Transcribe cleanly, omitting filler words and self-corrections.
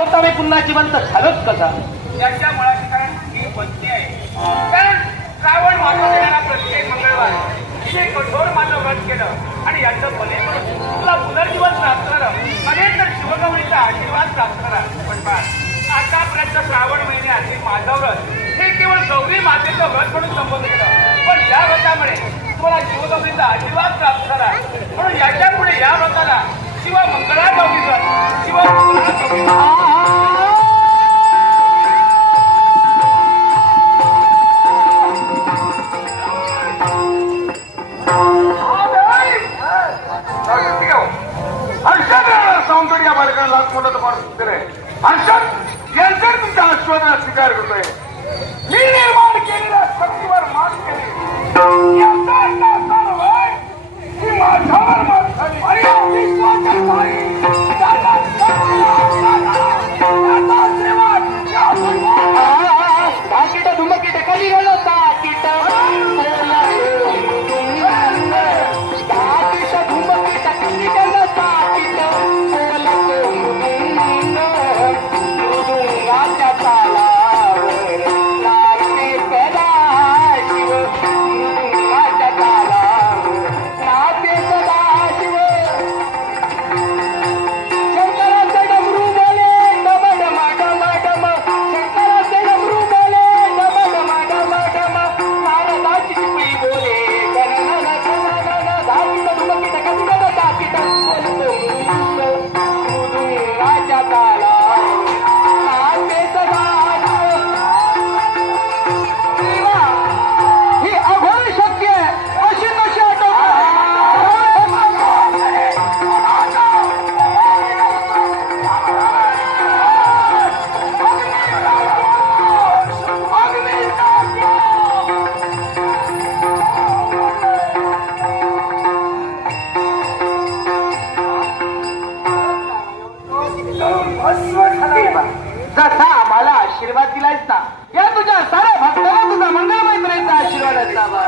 मी पुन्हा जिवंत झालोच कसा? याच्या मुळाची कारण ही पत्नी आहे. कारण श्रावण मासा देणारा प्रत्येक मंगळवार तिने कठोर माझं व्रत केलं आणि याचं फले म्हणून तुला पुनर्जीवन प्राप्त झालं. अनेक तर शिवगौरीचा आशीर्वाद प्राप्त झाला. पण बा आतापर्यंत श्रावण महिन्यात हे माझं व्रत हे केवळ गौरी मातेचं व्रत म्हणून संबोधलं गेलं. पण या व्रतामुळे तुम्हाला शिवगौरीचा आशीर्वाद प्राप्त झाला. म्हणून याच्या पुढे या व्रताला शिव मंगळा गौरी व्रत, शिव मंगळा गौरी व्रत. हर्षद या बालकांना लाच मोठा माणूस आहे. हर्षद यांचा तुमच्या आश्वासनात स्वीकार करतोय. मी निर्माण केलेल्या शक्तीवर मात केली. याचा अर्थ असा नव्हे की माझ्यावर मात झाली. अरे विश्वाच्या पायी त्याला ताकीट धुमकीट खाली गेलो ताकीट धुमकीट खाली गेलो ताकीट मृदुंगाच्या तालावर नाचते सदा शिव. मृदुंगाच्या तालावर नाचते सदा शिव. शंकराचे डमरू बोले डम डम डम डम. शंकराचे डमरू बोले डम डम डम डम. नारदाची चिपळी बोले गणगण गणगण. धाकीट धुमकीट खाली गेलो ताकीट मृदुंगाच्या तालावर नाचते सदा शिव. देवा, ही अघोर शक्य आहे अशी कशी देवा, जसा आम्हाला आशीर्वाद दिलायस ना, या तुझ्या साऱ्या भक्तांना तुझा मंगळमय प्रेमचा आशीर्वाद असावा.